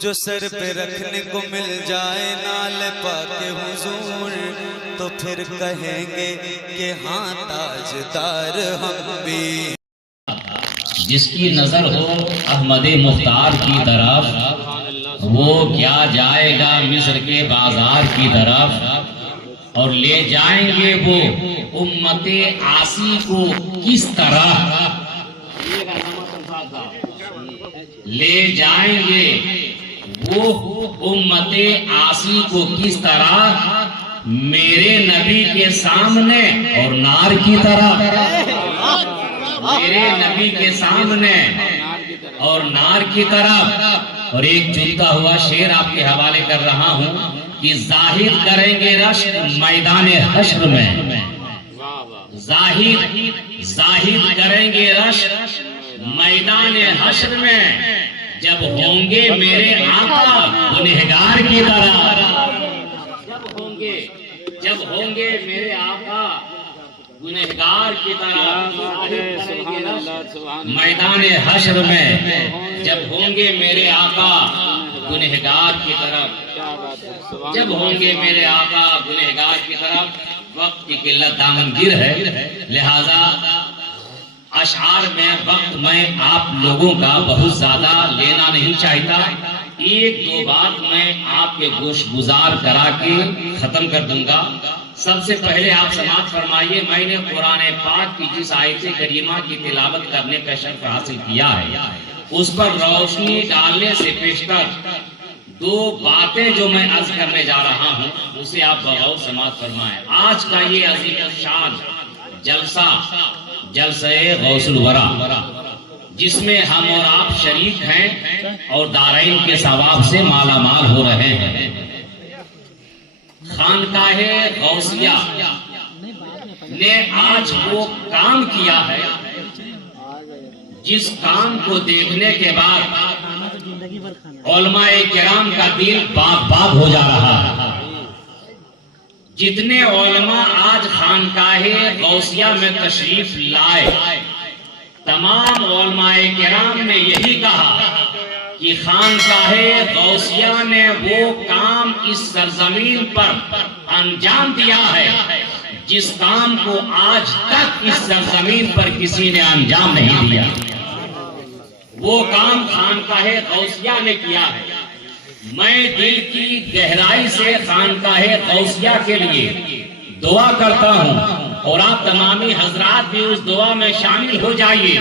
جو سر پہ رکھنے کو مل جائے نال پاک حضور تو پھر کہیں گے کہ ہاں تاجدار ہم بھی. جس کی نظر ہو احمد مختار کی طرف وہ کیا جائے گا مصر کے بازار کی طرف، اور لے جائیں گے وہ امت عاصی کو کس طرح، لے جائیں گے وہ امت عاصی کو کس طرح، میرے نبی کے سامنے اور نار کی طرح، میرے نبی کے سامنے اور نار کی طرف. اور ایک چنتا ہوا شعر آپ کے حوالے کر رہا ہوں کہ ظاہر کریں گے رشک میدان حشر میں، ظاہر کریں گے رشک میدان حشر میں، جب ہوں گے میرے آقا گنہگار کی طرح، جب ہوں گے میرے آقا گنہگار کی طرح میدان حشر میں، جب ہوں گے میرے آقا گنہگار کی طرف، جب ہوں گے میرے آقا گنہگار کی طرف. وقت کی قلت دامنگیر ہے، لہذا اشعار میں وقت میں آپ لوگوں کا بہت زیادہ لینا نہیں چاہتا. ایک دو بات میں آپ کے گوش گزار کرا کے ختم کر دوں گا. سب سے پہلے آپ سماعت فرمائیے، میں نے قرآن پاک کی جس آیت کریمہ کی تلاوت کرنے کا شرف حاصل کیا ہے اس پر روشنی ڈالنے سے پیشتر دو باتیں جو میں عرض کرنے جا رہا ہوں اسے آپ بغور سماعت فرمائیں. آج کا یہ عظیم الشان جلسہ غوث الورا جس میں ہم اور آپ شریک ہیں اور دارین کے ثواب سے مالا مال ہو رہے ہیں، خانقاہ غوثیہ نے آج وہ کام کیا ہے جس کام کو دیکھنے کے بعد علماء کرام کا دل باغ باغ ہو جا رہا ہے. جتنے علماء آج خانقاہ غوثیہ میں تشریف لائے، تمام علماء کرام نے یہی کہا کہ خانقاہ غوثیہ نے وہ کام اس سرزمین پر انجام دیا ہے جس کام کو آج تک اس سرزمین پر کسی نے انجام نہیں دیا. وہ کام خانقاہ غوثیہ نے کیا ہے. میں دل کی گہرائی سے خانقاہ غوثیہ کے لیے دعا کرتا ہوں اور آپ تمامی حضرات بھی اس دعا میں شامل ہو جائیے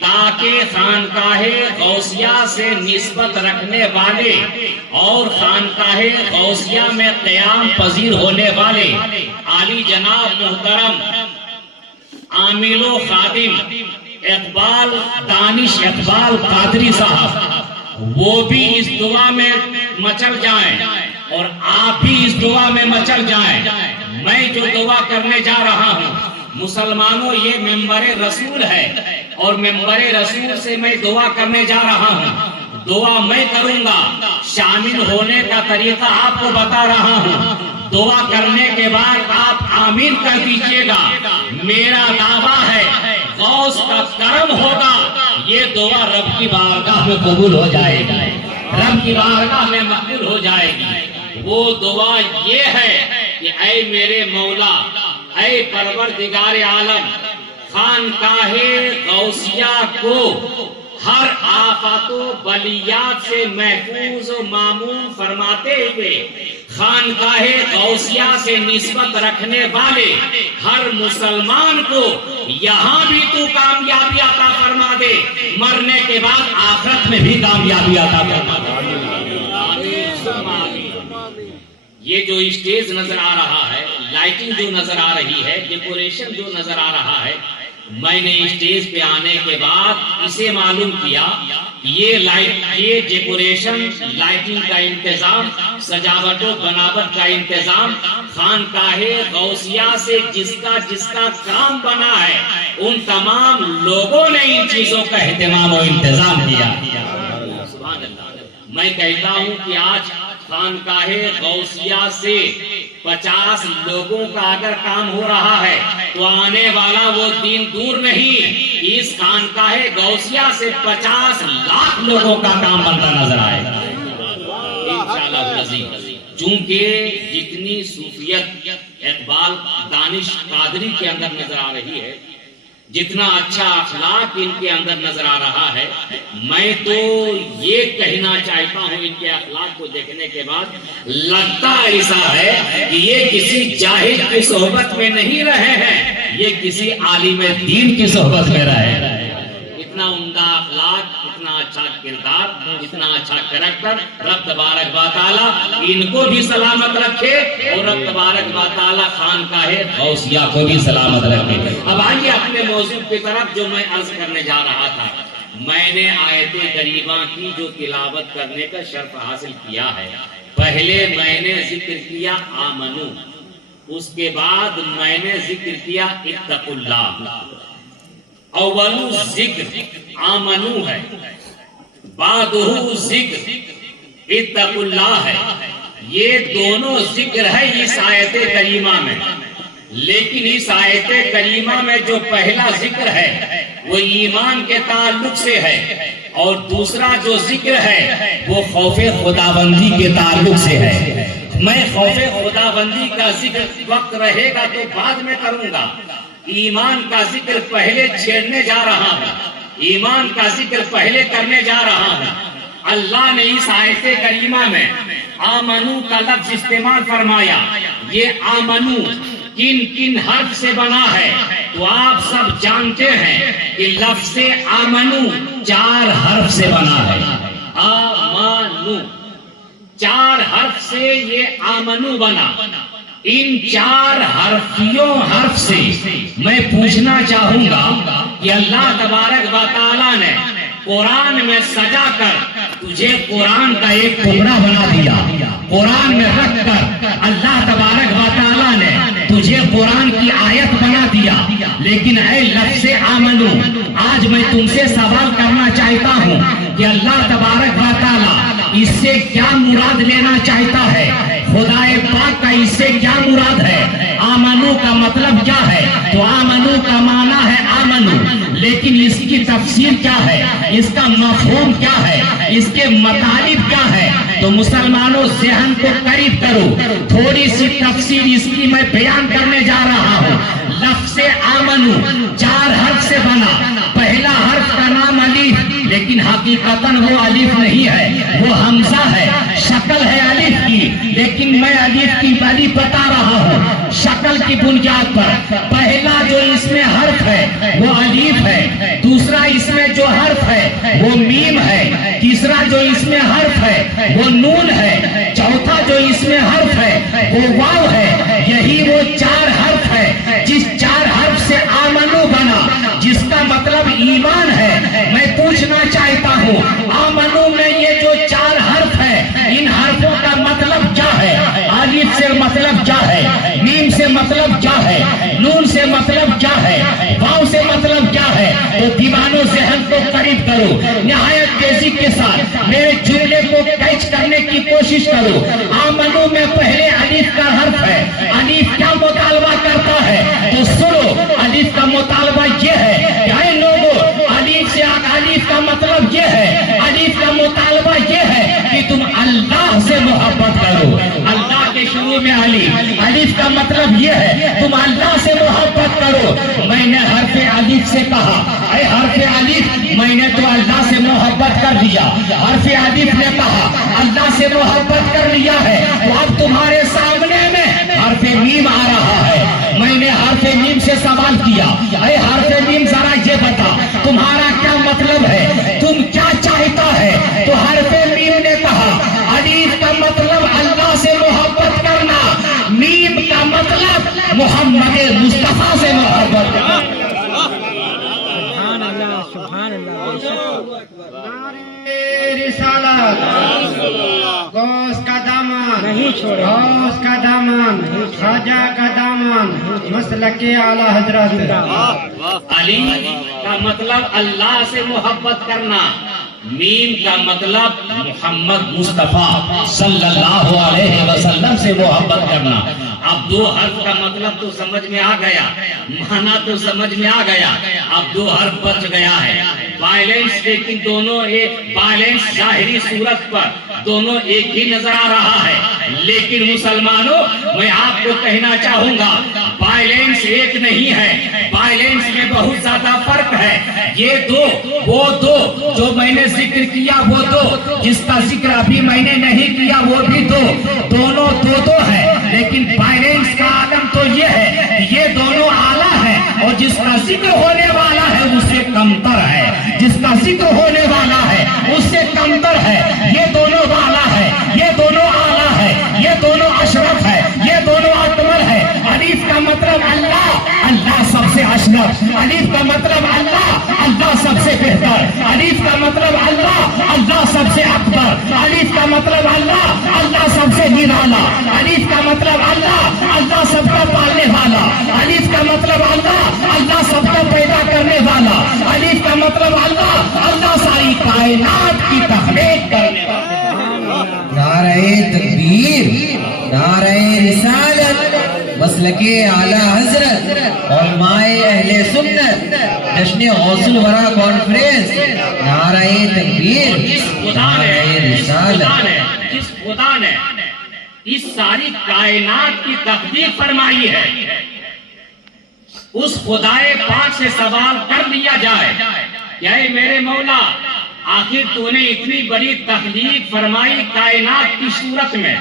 تاکہ خانقاہ غوثیہ سے نسبت رکھنے والے اور خانقاہ غوثیہ میں قیام پذیر ہونے والے عالی جناب محترم عامل و خادم اقبال دانش اقبال قادری صاحب وہ بھی اس دعا میں مچل جائیں اور آپ بھی اس دعا میں مچل جائیں. میں جو دعا کرنے جا رہا ہوں مسلمانوں یہ ممبر رسول ہے اور ممبر رسول سے میں دعا کرنے جا رہا ہوں. دعا میں کروں گا، شامل ہونے کا طریقہ آپ کو بتا رہا ہوں. دعا کرنے کے بعد آپ آمین کر دیجئے گا. میرا دعویٰ ہے غوث کا کرم ہوگا، یہ دعا رب کی بارگاہ میں قبول ہو جائے گی، رب کی بارگاہ میں مقبول ہو جائے گی. وہ دعا یہ ہے کہ اے میرے مولا، اے پروردگار عالم، خانقاہ غوثیہ کو ہر آفات و بلیات سے محفوظ و مامون فرماتے ہوئے خانقاہ غوثیہ سے نسبت رکھنے والے ہر مسلمان کو یہاں بھی تو کامیابی عطا فرما دے، مرنے کے بعد آخرت میں بھی کامیابی عطا فرما دے. یہ جو اسٹیج نظر آ رہا ہے، لائٹنگ جو نظر آ رہی ہے، ڈیکوریشن جو نظر آ رہا ہے، میں نے اسٹیج پہ آنے کے بعد اسے معلوم کیا یہ ڈیکوریشن، لائٹنگ کا انتظام، سجاوٹ و بناوٹ کا انتظام خانقاہ غوثیہ سے جس کا کام بنا ہے ان تمام لوگوں نے ان چیزوں کا اہتمام و انتظام کیا. سبحان اللہ. میں کہتا ہوں کہ آج خانقاہ غوثیہ سے 50 لوگوں کا اگر کام ہو رہا ہے تو آنے والا وہ دن دور نہیں، اس خانقاہ غوثیہ سے 50 لاکھ لوگوں کا کام بنتا نظر آئے گا. چونکہ جتنی صوفیت اقبال دانش قادری کے اندر نظر آ رہی ہے، جتنا اچھا اخلاق ان کے اندر نظر آ رہا ہے، میں تو یہ کہنا چاہتا ہوں ان کے اخلاق کو دیکھنے کے بعد لگتا ایسا ہے کہ یہ کسی جاہل کی صحبت میں نہیں رہے ہیں، یہ کسی عالم دین کی صحبت میں رہے ہیں۔ اتنا عمدہ اخلاق، اتنا اچھا کردار، اتنا اچھا کریکٹر، رب تبارک و تعالی ان کو بھی سلامت رکھے اور رب تبارک و تعالی خانقاہ غوثیہ کو بھی سلامت رکھے۔ اب آئیے اپنے موضوع کی طرف جو میں عرض کرنے جا رہا تھا۔ میں نے آیت کریمہ کی جو تلاوت کرنے کا شرف حاصل کیا ہے، پہلے میں نے ذکر کیا آمنو، اس کے بعد میں نے ذکر کیا اتقوا اللہ۔ اولو ذکر آمنو ہے، بعدہ ذکر اتقوا اللہ ہے۔ یہ دونوں ذکر ہے اس آیت کریمہ میں، لیکن اس آیت کریمہ میں جو پہلا ذکر ہے وہ ایمان کے تعلق سے ہے، اور دوسرا جو ذکر ہے وہ خوف خداوندی کے تعلق سے ہے۔ میں خوف خداوندی کا ذکر وقت رہے گا تو بعد میں کروں گا، ایمان کا ذکر پہلے چھیڑنے جا رہا ہوں، ایمان کا ذکر پہلے کرنے جا رہا ہوں۔ اللہ نے اس آیت کریمہ میں آمنو کا لفظ استعمال فرمایا۔ یہ آمنو کن کن حرف سے بنا ہے تو آپ سب جانتے ہیں کہ لفظ آمنو 4 حرف سے بنا ہے۔ آمنو 4 حرف سے یہ آمنو بنا۔ ان 4 حرف سے میں پوچھنا چاہوں گا کہ اللہ تبارک و تعالیٰ نے قرآن میں سجا کر تجھے قرآن کا ایک ٹکڑا بنا دیا، قرآن میں رکھ کر اللہ تبارک و تعالیٰ نے تجھے قرآن کی آیت بنا دیا، لیکن اے لفظ آمنو، آج میں تم سے سوال کرنا چاہتا ہوں کہ اللہ تبارک و تعالیٰ اس سے کیا مراد لینا چاہتا ہے؟ خدا پاک کا اس سے کیا مراد ہے؟ آمنو کا مطلب کیا ہے؟ تو آمنو کا معنی ہے آمنو، لیکن اس کی تفسیر کیا ہے، اس کا مفہوم کیا ہے، اس کے مطالب کیا ہے؟ تو مسلمانوں ذہن کو قریب کرو، تھوڑی سی تفسیر اس کی میں بیان کرنے جا رہا ہوں۔ لفظ آمنو 4 حرف سے بنا۔ پہلا حرف کا نام الف، لیکن حقیقتاً وہ الف نہیں ہے، وہ حمزہ ہے، شکل ہے الف کی، لیکن میں الف کی الف بتا رہا ہوں شکل کی بنیاد پر۔ پہلا جو اس میں حرف ہے وہ الف ہے، دوسرا اس میں جو حرف ہے وہ میم ہے، تیسرا جو اس میں حرف ہے وہ نون ہے، چوتھا جو اس میں حرف ہے وہ واو ہے۔ یہی وہ 4 حرف ہے جس 4 حرف سے آمنو بنا، جس کا مطلب ایمان ہے۔ میں پوچھنا چاہتا ہوں آمنو میں یہ جو 4 حرف ہے، ان حرفوں کا مطلب کیا ہے؟ الف سے مطلب کیا ہے؟ میم سے مطلب کیا ہے؟ نون سے مطلب کیا ہے؟ واو سے مطلب کیا ہے؟ تو دیوانوں ذہن کو قریب کرو، نہایت تیزی کے ساتھ میرے جملے کو کیچ کرنے کی کوشش کرو۔ آمنو میں پہلے الف کا حرف ہے۔ الف کیا مطالبہ کرتا ہے؟ تو سنو، الف کا مطالبہ یہ ہے کہ اے لوگو، الف کا مطلب یہ ہے، الف کا مطالبہ یہ ہے کہ تم اللہ سے محبت کرو۔ اللہ کے شروع میں الف کا مطلب یہ ہے تم اللہ سے محبت کرو۔ میں نے حرف الف سے کہا اے حرف الف، میں نے تو اللہ سے محبت کر لیا۔ حرف الف نے کہا اللہ سے محبت کر لیا ہے، تو اب تمہارے سامنے میں حرف میم آ رہا ہے۔ میں نے حرف میم سے سوال کیا اے حرف میم ذرا یہ بتا تمہارا کیا مطلب ہے، تم کیا چاہتا ہے؟ تو حرف میم نے کہا الف کا مطلب اللہ سے محبت کرنا، میم کا مطلب محمد مصطفیٰ سے محبت کرنا۔ سبحان اللہ، سبحان اللہ۔ رسالت غوث کا دامن نہیں چھوڑے، غوث کا دامن خواجہ کا دامن مسلک اعلی حضرت۔ علی کا مطلب اللہ سے محبت کرنا، میم کا مطلب محمد مصطفیٰ صلی اللہ علیہ وسلم سے محبت کرنا۔ اب 2 حرف کا مطلب تو سمجھ میں آ گیا، معنی تو سمجھ میں آ گیا، اب 2 حرف بچ گیا ہے۔ وائلنس، لیکن دونوں ایک وائلنس ظاہری صورت پر دونوں ایک ہی نظر آ رہا ہے، لیکن مسلمانوں میں آپ کو کہنا چاہوں گا وائلنس ایک نہیں ہے، وائلنس میں بہت زیادہ فرق ہے۔ یہ دو، وہ دو جو میں نے ذکر کیا، وہ دو جس کا ذکر ابھی میں نے نہیں کیا، وہ بھی دو، دونوں دو ہے، لیکن وائلنس کا عالم تو یہ ہے کہ یہ دونوں اعلیٰ ہے، اور جس کا ذکر ہونے والا ہے اس سے کمتر ہے، جس کا ذکر ہونے والا ہے اس سے کمتر ہے۔ یہ دونوں والا ہے، یہ دونوں اعلیٰ ہے، یہ دونوں اشرف ہے، یہ دونوں اکمل ہے۔ الف کا مطلب اللہ، اللہ سب سے اشرف، الف کا مطلب اللہ، اللہ سب سے بہتر، الف کا مطلب اللہ، اللہ سب سے اکبر، الف کا مطلب اللہ، اللہ سب سے نرالا، الف کا مطلب اللہ، اللہ سب کو پالنے والا، الف کا مطلب اللہ، اللہ سب کو پیدا کرنے والا، الف کا مطلب اللہ، اللہ ساری کائنات کی تخلیق کرنے والا۔ نعرہ تکبیر، نعرہ رسالت، مسلک اعلی حضرت، علماء اہل سنت، جشن غوث الورا کانفرنس، نعرہ تکبیر، نعرہ رسالت۔ جس خدا نے اس ساری کائنات کی تخلیق فرمائی ہے، اس خدائے پاک سے سوال کر لیا جائے کہ اے میرے مولا، آخر تو نے اتنی بڑی تخلیق فرمائی کائنات کی صورت میں،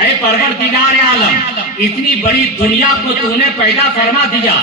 اے پروردگار عالم، اتنی بڑی دنیا کو تو نے پیدا فرما دیا،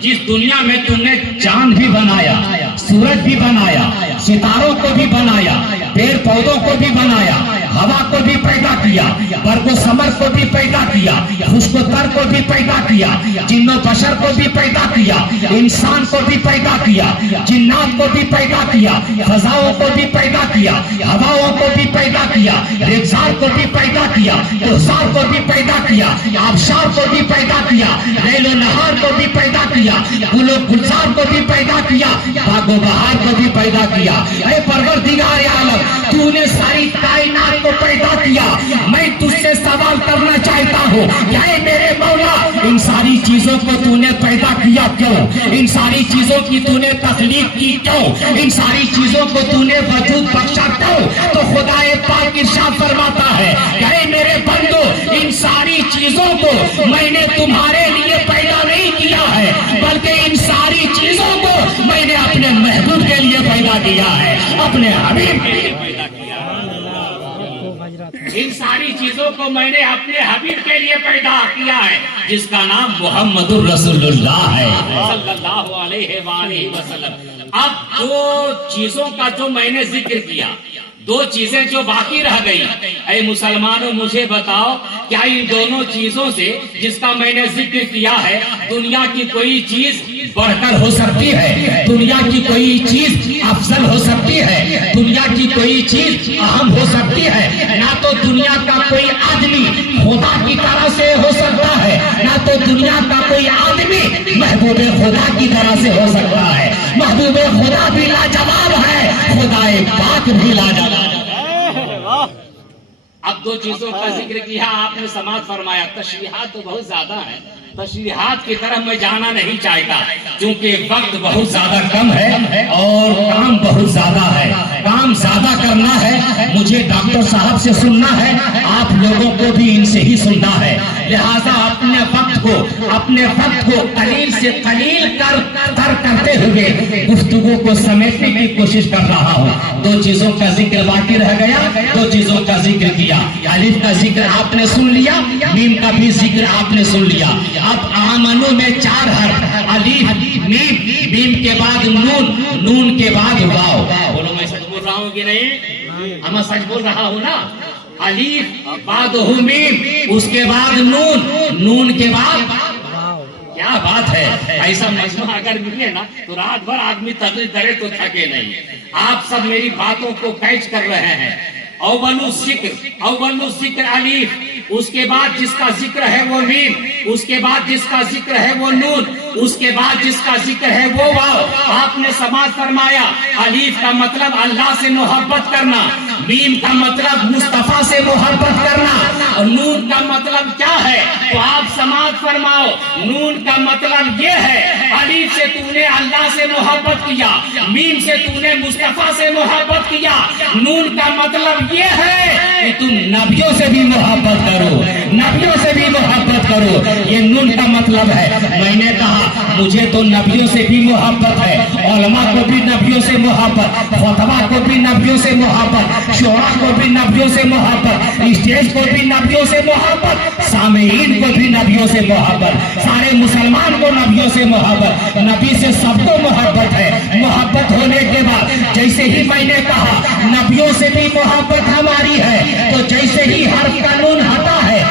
جس دنیا میں تم نے چاند بھی بنایا، سورج بھی بنایا، ستاروں کو بھی بنایا، پیڑ پودوں کو بھی بنایا، ہوا کو بھی پیدا کیا، برگ و ثمر کو بھی پیدا کیا، خشک و تر کو بھی پیدا کیا، جن و بشر کو بھی پیدا کیا، انسان کو بھی پیدا کیا، جنات کو بھی پیدا کیا، فضاؤں کو بھی پیدا کیا، ہواؤں کو بھی پیدا کیا، ریگزار کو بھی پیدا کیا، کوہسار کو بھی پیدا کیا، آبشار کو بھی پیدا کیا، لیل و نہار کو بھی پیدا کیا، گل و گلزار کو بھی پیدا کیا، باغ و بہار کو بھی پیدا کیا۔ اے پروردگار عالم، تو نے ساری کائنات کو پیدا کیا، میں تجھ سے سوال کرنا چاہتا ہوں کہ اے میرے مولا، ان ساری چیزوں کو تو نے پیدا کیا کیوں؟ ان ساری چیزوں کی تو نے تخلیق کی کیوں؟ ان ساری چیزوں کو تو نے وجود بخشا کیوں؟ تو خدا پاک ارشاد فرماتا ہے کہ اے میرے بندو، ان ساری چیزوں کو میں نے تمہارے لیے پیدا نہیں کیا ہے، بلکہ ان ساری چیزوں کو میں نے اپنے محبوب کے لیے پیدا کیا ہے، اپنے حبیب کے لیے پیدا کیا ہے۔ ان ساری چیزوں کو میں نے اپنے حبیب کے لیے پیدا کیا ہے، جس کا نام محمد الرسول اللہ ہے صلی اللہ علیہ وآلہ وسلم۔ اب دو چیزوں کا جو میں نے ذکر کیا، دو چیزیں جو باقی رہ گئی، اے مسلمانوں مجھے بتاؤ، کیا ان دونوں چیزوں سے جس کا میں نے ذکر کیا ہے، دنیا کی کوئی چیز بڑھ کر ہو سکتی ہے؟ دنیا کی کوئی چیز افضل ہو سکتی ہے؟ دنیا کی کوئی چیز اہم ہو سکتی ہے؟ نہ تو دنیا کا کوئی آدمی خدا کی طرح سے ہو سکتا ہے، نہ تو دنیا کا کوئی آدمی محبوب خدا کی طرح سے ہو سکتا ہے۔ محبوب خدا بھی لاجواب ہے، خدا پاک بھی لاجواب ہے۔ اب دو چیزوں کا ذکر کیا، آپ نے سماعت فرمایا، تشریحات تو بہت زیادہ ہے، تشریحات کی طرف میں جانا نہیں چاہتا، کیونکہ وقت بہت زیادہ کم ہے اور کام بہت زیادہ ہے، کام زیادہ کرنا ہے، مجھے ڈاکٹر صاحب سے سننا ہے، آپ لوگوں کو بھی ان سے ہی سننا ہے، لہذا اپنے وقت کو قلیل سے قلیل کرتے ہوئے گفتگو کو سمیٹنے کی کوشش کر رہا ہوں۔ دو چیزوں کا ذکر باقی رہ گیا، دو چیزوں کا ذکر کیا، الف کا ذکر آپ نے سن لیا، میم کا بھی ذکر آپ نے سن لیا۔ اب آمنو میں 4 حرف، الف، میم، میم کے بعد نون، نون کے بعد واو۔ بولو میں سچ بول رہا ہوں کہ نہیں؟ میں سچ بول رہا ہوں نا؟ الف بعد میم، اس کے بعد نون، نون کے بعد، کیا بات ہے! ایسا مجموعہ اگر ملے نا تو رات بھر آدمی تقریر کرے تو تھکے نہیں۔ آپ سب میری باتوں کو کیچ کر رہے ہیں۔ اول الذکر الف، اس کے بعد جس کا ذکر ہے وہ میم، اس کے بعد جس کا ذکر ہے وہ نون، اس کے بعد جس کا ذکر ہے وہ واو۔ آپ نے سماعت فرمایا، الف کا مطلب اللہ سے محبت کرنا، میم کا مطلب مصطفیٰ سے محبت کرنا، اور نون کا مطلب مطلب کیا ہے تو آپ سماعت فرماؤ. نون کا مطلب یہ ہے الف سے تو نے اللہ سے محبت کیا, میم سے تو نے مصطفیٰ سے محبت کیا. نون کا مطلب یہ ہے کہ تم نبیوں سے بھی محبت کرو, نبیوں سے بھی محبت کرو. یہ نون کا مطلب ہے. میں نے کہا مجھے تو نبیوں سے بھی محبت ہے, علماء کو بھی نبیوں سے محبت, خطبہ کو بھی نبیوں سے محبت, شعراء کو بھی نبیوں سے محبت, اسٹیج کو بھی نبیوں سے محبت, سامعین کو بھی نبیوں سے محبت, سارے مسلمان کو نبیوں سے محبت. نبی سے سب کو محبت ہے. محبت ہونے کے بعد جیسے ہی میں نے کہا نبیوں سے بھی محبت ہماری ہے, تو جیسے ہی حرف کا نون ہٹا ہے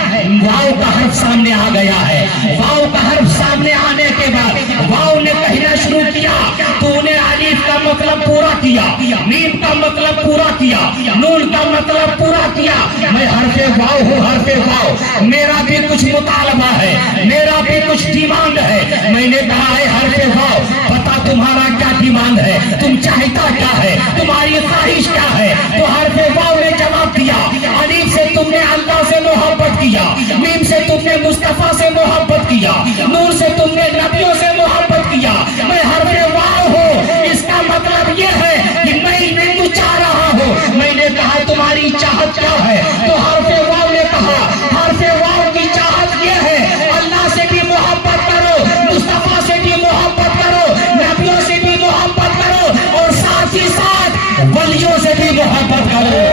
واو کا حرف سامنے آ گیا ہے. واو کا حرف سامنے آنے کے بعد واو نے کہنا شروع کیا, تو نے الف کا مطلب پورا کیا, میم کا مطلب پورا کیا, نون کا مطلب پورا کیا. میں حرف واو ہوں, حرف واو میرا بھی کچھ مطالبہ ہے, میرا بھی کچھ ڈیمانڈ ہے. میں نے کہا ہے حرف واو پتا تمہارا کیا ڈیمانڈ ہے, تم چاہتا کیا ہے, تمہاری خواہش کیا ہے. تو حرف واو نے جواب دیا الف سے تم نے اللہ سے محبت کیا, میم سے تم نے مصطفیٰ سے محبت کیا, نور سے تم نے نبیوں سے محبت کیا. میں حرف واو ہوں, اس کا مطلب یہ ہے کہ میں نہیں چاہ رہا ہوں. میں نے کہا تمہاری چاہت کیا ہے, تو حرف واو نے کہا حرف واو کی چاہت یہ ہے اللہ سے بھی محبت کرو, مصطفیٰ سے بھی محبت کرو, نبیوں سے بھی محبت کرو, اور ساتھ ہی ساتھ ولیوں سے بھی محبت کرو.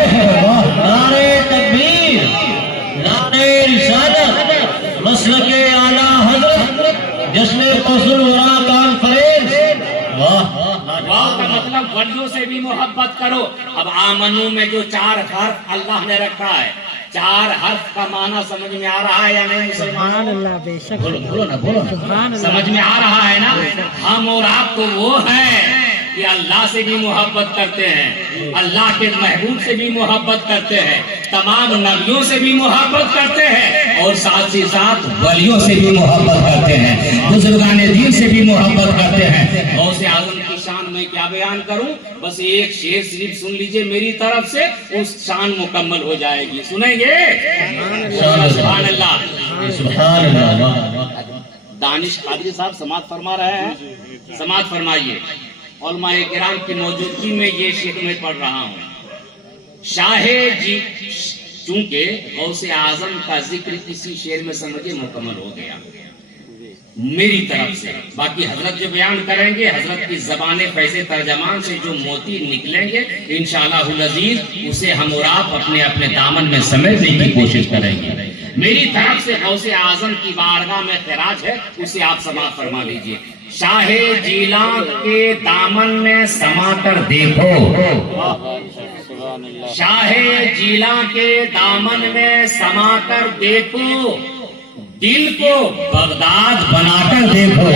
نعرہ تکبیر, نعرہ رسالت, مسلک اعلیٰ حضرت, جشن قصر ورا کانفرنس. واو کا مطلب ولیوں سے بھی محبت کرو. اب آمنو میں جو 4 حرف اللہ نے رکھا ہے, 4 حرف کا معنی سمجھ میں آ رہا ہے یا نہیں مسلمان؟ سبحان اللہ, بے شک بولو نا, بولو سبحان اللہ. سمجھ میں آ رہا ہے نا. ہم اور آپ تو وہ ہیں کہ اللہ سے بھی محبت کرتے ہیں, اللہ کے محبوب سے بھی محبت کرتے ہیں, تمام نبیوں سے بھی محبت کرتے ہیں, اور ساتھ ہی ساتھ ولیوں سے بھی محبت کرتے ہیں, بزرگان دین سے بھی محبت کرتے ہیں. غوث اعظم کی شان میں کیا بیان کروں, بس ایک شعر صرف سن لیجئے میری طرف سے, اس شان مکمل ہو جائے گی. سنیں گے؟ سبحان اللہ, سبحان اللہ. دانش قادری صاحب سماعت فرما رہے ہیں, سماعت فرمائیے. علماء کرام کی موجودگی میں یہ شعر میں پڑھ رہا ہوں. شاہ جی, چونکہ غوث اعظم کا ذکر اسی شعر میں سمجھے مکمل ہو گیا میری طرف سے. باقی حضرت جو بیان کریں گے, حضرت کی زبان فیض ترجمان سے جو موتی نکلیں گے انشاءاللہ العزیز, اسے ہم اور آپ اپنے اپنے دامن میں سمیٹنے کی کوشش کریں گے. میری طرف سے غوث اعظم کی بارگاہ میں خراج ہے, اسے آپ سماعت فرما لیجئے. شاہ جیلان کے دامن میں سما کر دیکھو, شاہ جیلان کے دامن میں سما کر دیکھو, دل کو بغداد بنا کر دیکھو.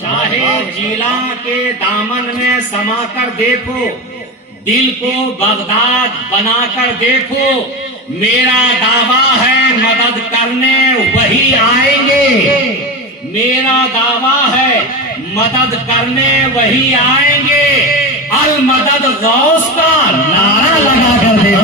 شاہ جیلان کے دامن میں سما کر دیکھو, دل کو بغداد بنا کر دیکھو. میرا دعویٰ ہے مدد کرنے وہی آئیں گے, میرا دعویٰ ہے مدد کرنے وہی آئیں گے. المدد غوث کا نعرہ لگا کر دے.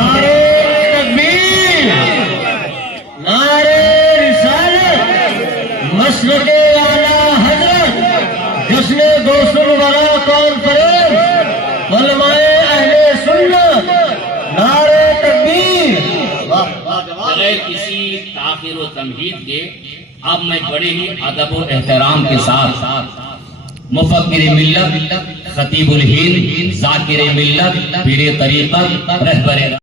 نعرہ رسالت, مسلک اعلیٰ حضرت, جشن غوث الورا کانفرنس, علماء اہل سنت, نعرہ تکبیر. بغیر کسی تاخیر و تمہید کے اب میں بڑے ہی ادب و احترام کے ساتھ مفکر ملت, خطیب الہند, ذاکر ملت, پیر طریقت, رہبر